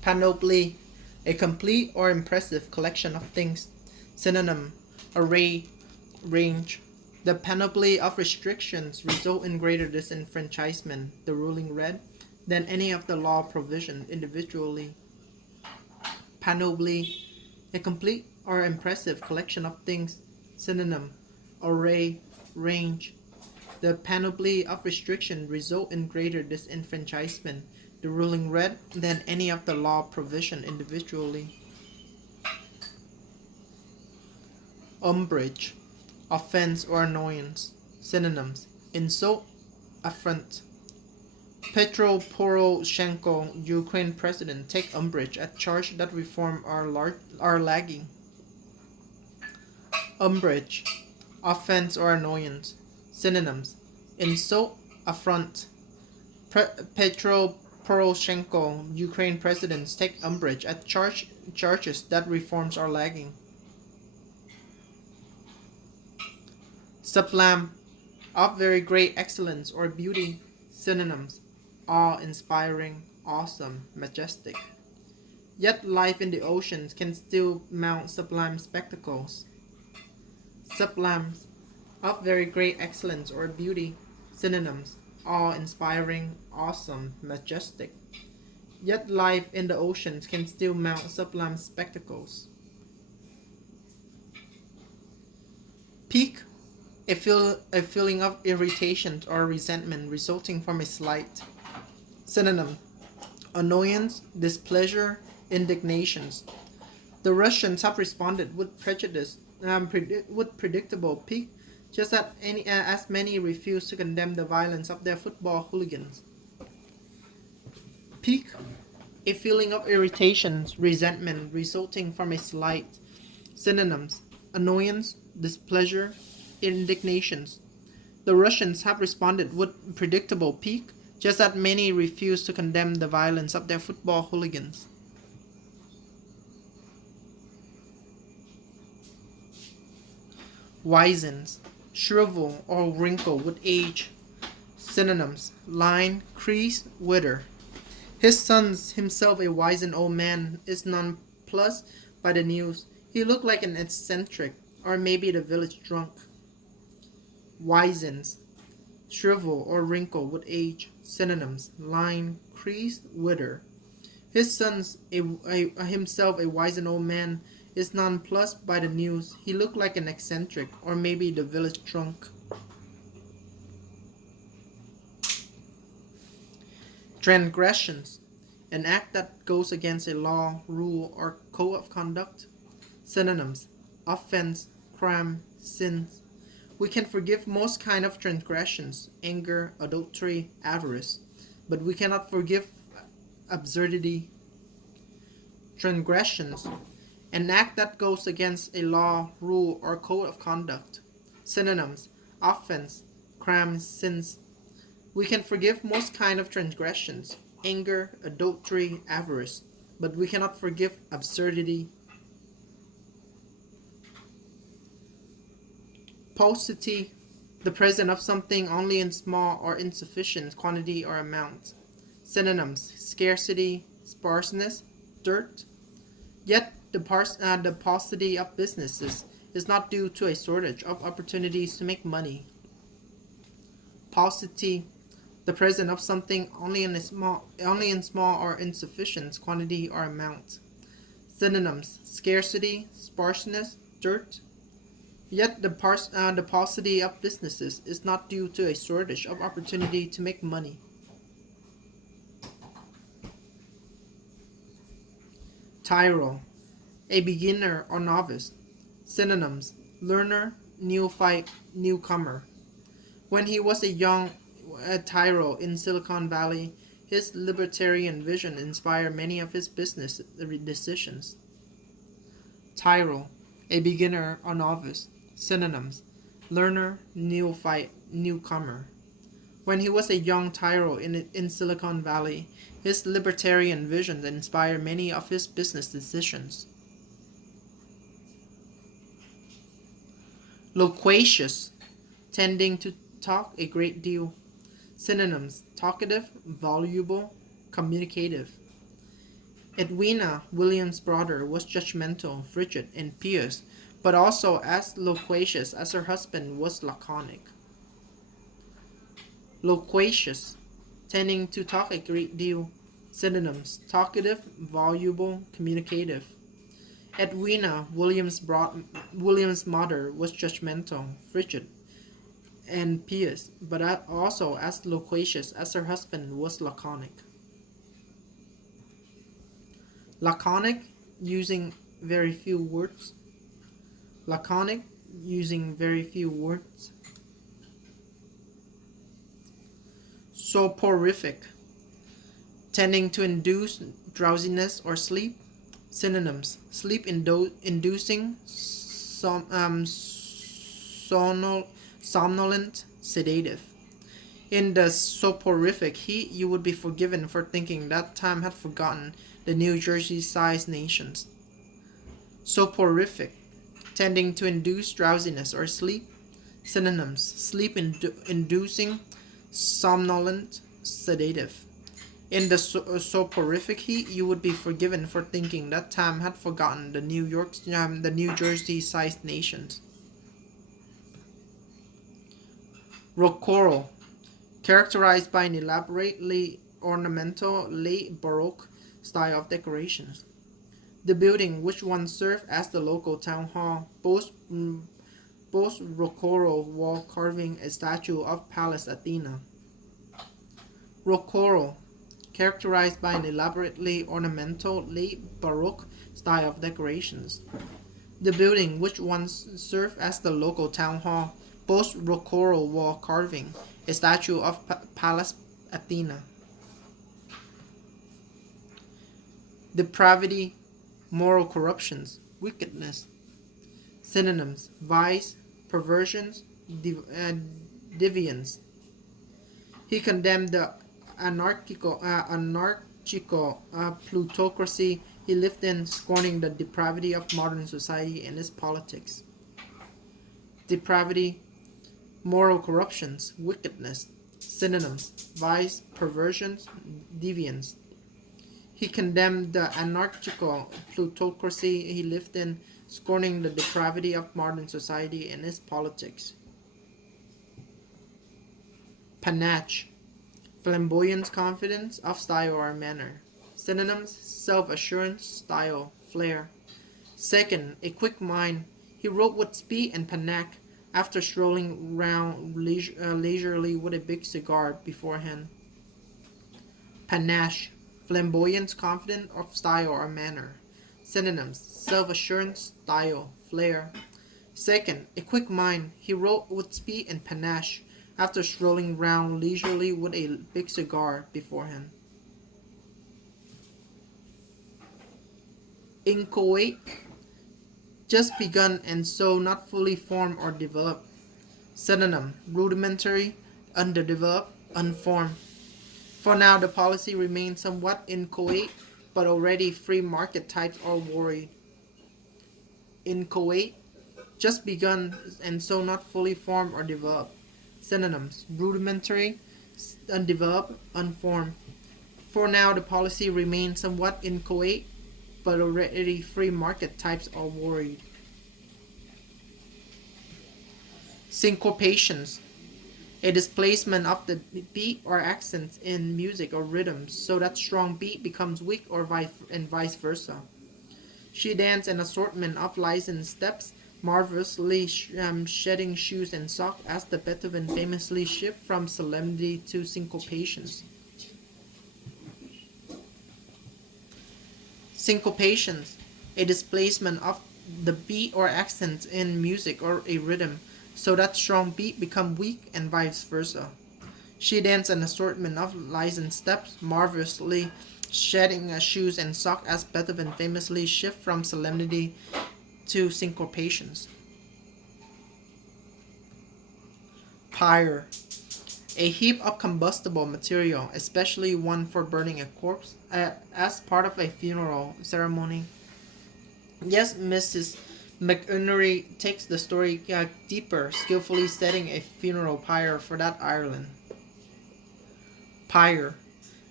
Panoply, a complete or impressive collection of things. Synonym, array, range. The panoply of restrictions result in greater disenfranchisement, the ruling read, than any of the law provision individually. Panoply, a complete or impressive collection of things. Synonym, array, range. The panoply of restriction result in greater disenfranchisement, the ruling read, than any of the law provision individually. Umbrage, offense or annoyance. Synonyms, insult, affront. Petro Poroshenko, Ukraine president, take umbrage at charge that reform are lagging. Umbrage, offense or annoyance. Synonyms, insult, affront. Petro Poroshenko, Ukraine president, take umbrage at charges that reforms are lagging. Sublime, of very great excellence or beauty. Synonyms, awe-inspiring, awesome, majestic. Yet life in the oceans can still mount sublime spectacles. Sublime, of very great excellence or beauty. Synonyms, awe-inspiring, awesome, majestic. Yet life in the oceans can still mount sublime spectacles. Pique, a feeling of irritation or resentment resulting from a slight. Synonym, annoyance, displeasure, indignations. The Russians have responded with predictable pique, just as many refuse to condemn the violence of their football hooligans. Pique, a feeling of irritation, resentment resulting from a slight. Synonyms, annoyance, displeasure, indignations. The Russians have responded with predictable pique, just as many refuse to condemn the violence of their football hooligans. Wisens, shrivel or wrinkle with age. Synonyms, line, crease, wither. His son, himself a wizened old man, is nonplussed by the news. He looked like an eccentric, or maybe the village drunk. Wisens, shrivel or wrinkle with age. Synonyms, line, crease, wither. His son, himself a wizened old man, is nonplussed by the news. He looked like an eccentric, or maybe the village drunk. Transgressions, an act that goes against a law, rule, or code of conduct. Synonyms, offense, crime, sins. We can forgive most kind of transgressions, anger, adultery, avarice, but we cannot forgive absurdity. Transgressions, an act that goes against a law, rule, or code of conduct. Synonyms, offense, crime, sins. We can forgive most kind of transgressions, anger, adultery, avarice, but we cannot forgive absurdity. Paucity, the presence of something only in small or insufficient quantity or amount. Synonyms, scarcity, sparseness, dirt. Yet the paucity of businesses is not due to a shortage of opportunities to make money. Paucity, the presence of something only in small or insufficient quantity or amount. Synonyms, scarcity, sparseness, dirt. Yet the paucity of businesses is not due to a shortage of opportunity to make money. Tyro, a beginner or novice. Synonyms, learner, neophyte, newcomer. When he was a young tyro in Silicon Valley, his libertarian vision inspired many of his business decisions. Tyro, a beginner or novice. Synonyms, learner, neophyte, newcomer. When he was a young tyro in Silicon Valley, his libertarian vision inspired many of his business decisions. Loquacious, tending to talk a great deal. Synonyms, talkative, voluble, communicative. Edwina, William's brother, was judgmental, frigid, and pious, but also as loquacious as her husband was laconic. Loquacious, tending to talk a great deal. Synonyms: talkative, voluble, communicative. Edwina, William's mother, was judgmental, frigid, and pious, but also as loquacious as her husband was laconic. Laconic, using very few words. Laconic, using very few words. Soporific, tending to induce drowsiness or sleep. Synonyms: sleep inducing, somnolent, sedative. In the soporific heat, you would be forgiven for thinking that time had forgotten the New Jersey-sized nations. Soporific, tending to induce drowsiness or sleep. Synonyms: sleep inducing, somnolent, sedative. In the soporific heat, you would be forgiven for thinking that time had forgotten the New Jersey-sized nations. Rococo, characterized by an elaborately ornamental late Baroque style of decorations. The building, which once served as the local town hall, boasts Rococo wall carving a statue of Pallas Athena. Rococo, characterized by an elaborately ornamental late Baroque style of decorations. The building, which once served as the local town hall, boasts Rococo wall carving, a statue of Pallas Athena. Depravity, moral corruptions, wickedness. Synonyms: vice, perversions, deviance. He condemned the anarchical plutocracy he lived in, scorning the depravity of modern society and its politics. Depravity, moral corruptions, wickedness. Synonyms: vice, perversions, deviance. He condemned the anarchical plutocracy he lived in, scorning the depravity of modern society and its politics. Panache, flamboyant confidence of style or manner. Synonyms: self-assurance, style, flair. Second, a quick mind. He wrote with speed and panache after strolling round leisurely with a big cigar beforehand. Panache, flamboyant confidence of style or manner. Synonyms: self-assurance, style, flair. Second, a quick mind. He wrote with speed and panache after strolling round leisurely with a big cigar beforehand. Inchoate, just begun and so not fully formed or developed. Synonym: rudimentary, underdeveloped, unformed. For now, the policy remains somewhat inchoate, but already free market types are worried. Inchoate, just begun and so not fully formed or developed. Synonyms: rudimentary, undeveloped, unformed. For now, the policy remains somewhat inchoate, but already free market types are worried. Syncopations, a displacement of the beat or accents in music or rhythms so that strong beat becomes weak or vice versa. She danced an assortment of licensed steps, marvelously shedding shoes and socks as the Beethoven famously shifted from solemnity to syncopations. Syncopations, a displacement of the beat or accents in music or a rhythm so that strong beat become weak and vice versa. She danced an assortment of licensed steps, marvelously shedding shoes and socks as Beethoven famously shifted from solemnity to syncopations. Pyre, a heap of combustible material, especially one for burning a corpse, as part of a funeral ceremony. Yes, Mrs. McInerney takes the story deeper, skillfully setting a funeral pyre for that Ireland. Pyre,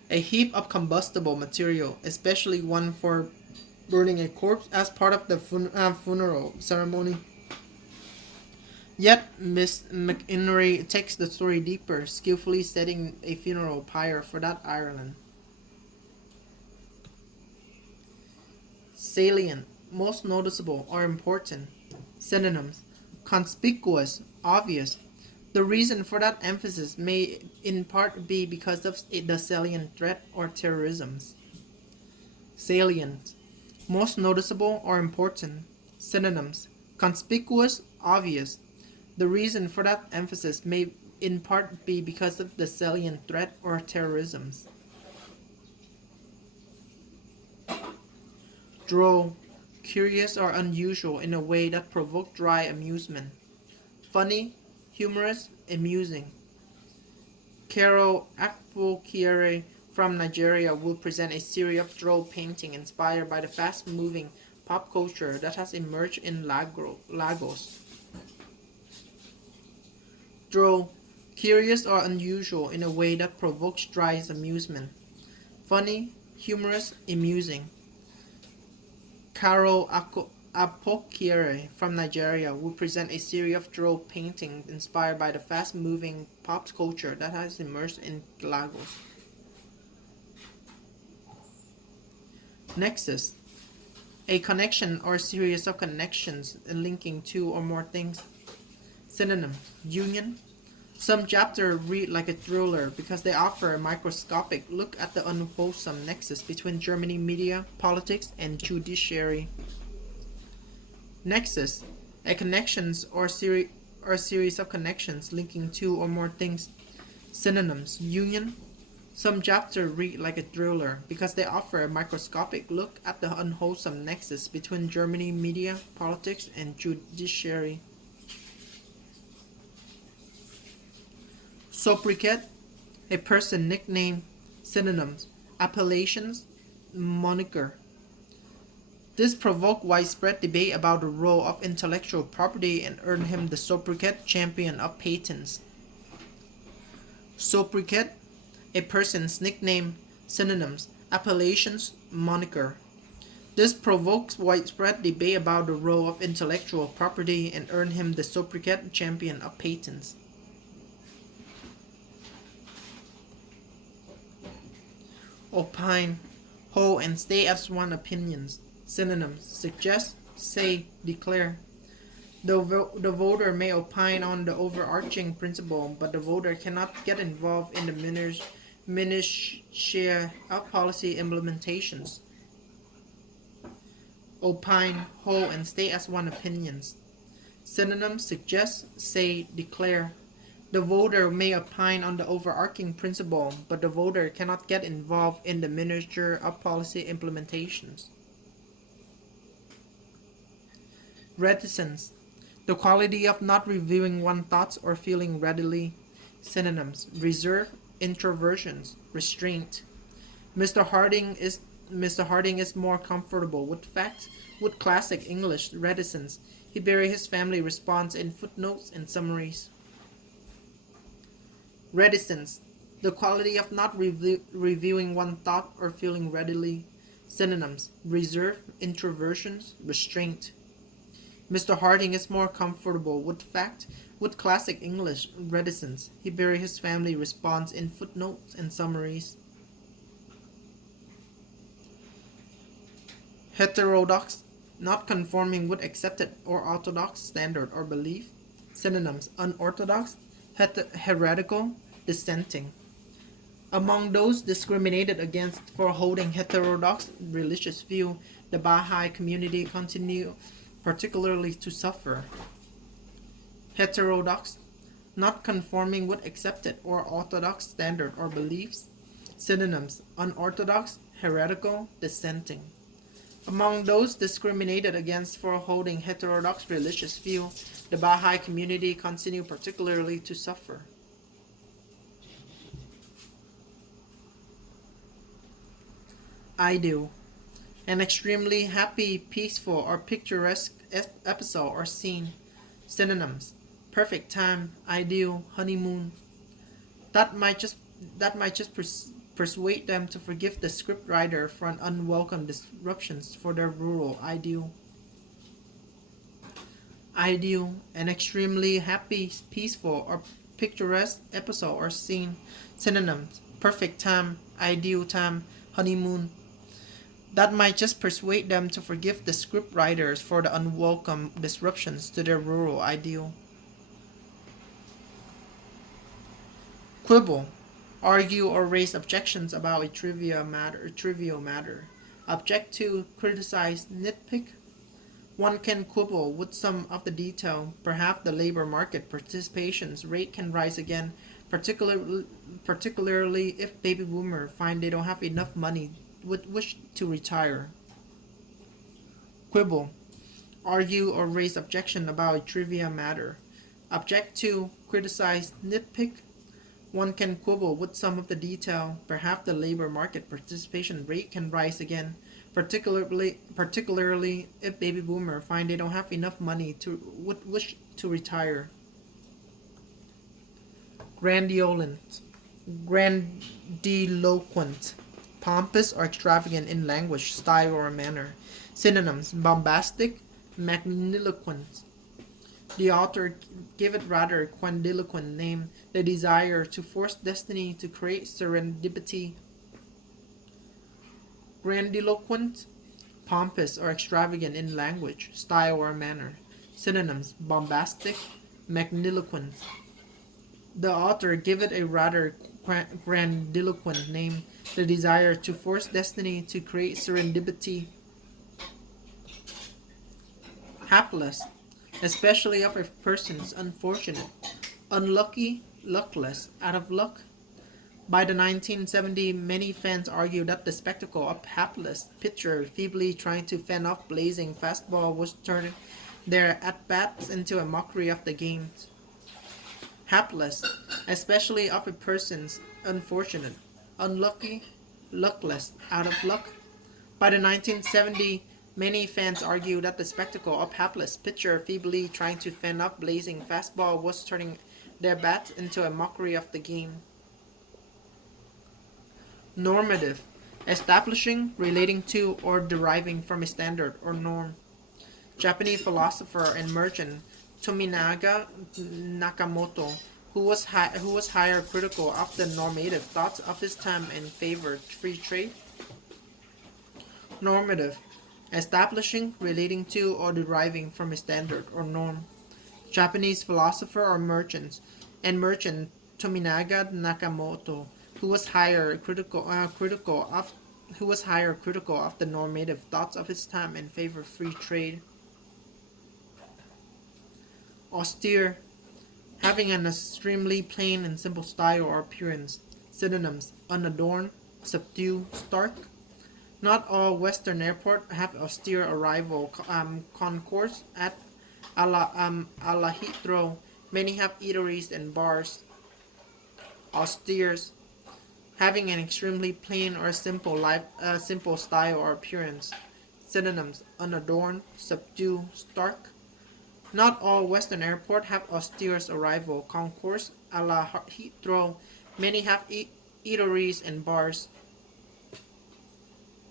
A heap of combustible material, especially one for burning a corpse as part of the funeral ceremony. Yet Miss McInerney takes the story deeper, skillfully setting a funeral pyre for that Ireland. Salient, most noticeable or important. Synonyms: conspicuous, obvious. The reason for that emphasis may in part be because of the salient threat or terrorisms. Salient, most noticeable or important. Synonyms: conspicuous, obvious. The reason for that emphasis may in part be because of the salient threat or terrorisms. Droll, curious or unusual in a way that provoked dry amusement. Funny, humorous, amusing. Carol Akpokire from Nigeria will present a series of droll paintings inspired by the fast-moving pop culture that has emerged in Lagos. Droll, curious or unusual in a way that provokes dry amusement. Funny, humorous, amusing. Carol Apokire from Nigeria will present a series of droll paintings inspired by the fast-moving pop culture that has emerged in Lagos. Nexus, a connection or series of connections linking two or more things. Synonym: union. Some chapters read like a thriller because they offer a microscopic look at the unwholesome nexus between Germany media, politics, and judiciary. Nexus, a connections or series of connections linking two or more things. Synonyms: union. Some chapters read like a thriller because they offer a microscopic look at the unwholesome nexus between Germany media, politics, and judiciary. Sobriquet, a person nickname. Synonyms: appellations, moniker. This provoked widespread debate about the role of intellectual property and earned him the sobriquet champion of patents. Sobriquet, a person's nickname. Synonyms: appellations, moniker. This provokes widespread debate about the role of intellectual property and earned him the sobriquet champion of patents. Opine, hold, and stay as one opinions. Synonyms: suggest, say, declare. The voter may opine on the overarching principle, but the voter cannot get involved in the minutiae of policy implementations. Opine, hold, and stay as one opinions. Synonyms: suggest, say, declare. The voter may opine on the overarching principle, but the voter cannot get involved in the minutiae of policy implementations. Reticence, the quality of not revealing one's thoughts or feeling readily. Synonyms: reserve, introversions, restraint. Mr. Harding is more comfortable with facts. With classic English reticence, he buried his family response in footnotes and summaries. Reticence, the quality of not reviewing one thought or feeling readily. Synonyms: reserve, introversions, restraint. Mr. Harding is more comfortable with fact. With classic English reticence, he buried his family response in footnotes and summaries. Heterodox, not conforming with accepted or orthodox standard or belief. Synonyms: unorthodox, heretical, dissenting. Among those discriminated against for holding heterodox religious view, the Baha'i community continue particularly to suffer. Heterodox, not conforming with accepted or orthodox standard or beliefs. Synonyms: unorthodox, heretical, dissenting. Among those discriminated against for holding heterodox religious view, the Baha'i community continue particularly to suffer. Ideal, an extremely happy, peaceful, or picturesque episode or scene. Synonyms: perfect time, ideal, honeymoon. That might just persuade them to forgive the scriptwriter for an unwelcome disruptions for their rural ideal. Ideal, an extremely happy, peaceful, or picturesque episode or scene. Synonyms: perfect time, ideal time, honeymoon. That might just persuade them to forgive the scriptwriters for the unwelcome disruptions to their rural ideal. Quibble, argue or raise objections about a trivial matter. Object to, criticize, nitpick. One can quibble with some of the detail. Perhaps the labor market participation rate can rise again, particularly if baby boomers find they don't have enough money with which to retire. Quibble, argue or raise objection about a trivial matter. Object to, criticize, nitpick. One can quibble with some of the detail. Perhaps the labor market participation rate can rise again, particularly if baby boomers find they don't have enough money to with which to retire. Grandiloquent, grandiloquent, pompous or extravagant in language, style, or manner. Synonyms: bombastic, magniloquent. The author gave it rather grandiloquent name, the desire to force destiny to create serendipity. Grandiloquent, pompous or extravagant in language, style, or manner. Synonyms: bombastic, magniloquent. The author gave it a rather grandiloquent name, the desire to force destiny to create serendipity. Hapless, especially of a person's unfortunate, unlucky, luckless, out of luck. By the 1970s, many fans argued that the spectacle of hapless pitcher feebly trying to fend off blazing fastball was turning their at-bats into a mockery of the game. Hapless, especially of a person's unfortunate, unlucky, luckless, out of luck. By the 1970s, many fans argued that the spectacle of hapless pitcher feebly trying to fend off blazing fastball was turning their bat into a mockery of the game. Normative, establishing, relating to, or deriving from a standard or norm. Japanese philosopher and merchant Tominaga Nakamoto, who was higher critical of the normative thoughts of his time and favored free trade. Normative, establishing, relating to, or deriving from a standard or norm. Japanese philosopher or merchant Tominaga Nakamoto, who was higher critical of the normative thoughts of his time and favored free trade. Austere, having an extremely plain and simple style or appearance. Synonyms: unadorned, subdued, stark. Not all Western airports have austere arrival concourse at a la Heathrow. Many have eateries and bars. Austere, having an extremely plain or simple style or appearance. Synonyms: unadorned, subdued, stark. Not all Western airports have austere arrival concourse a la Heathrow. Many have eateries and bars.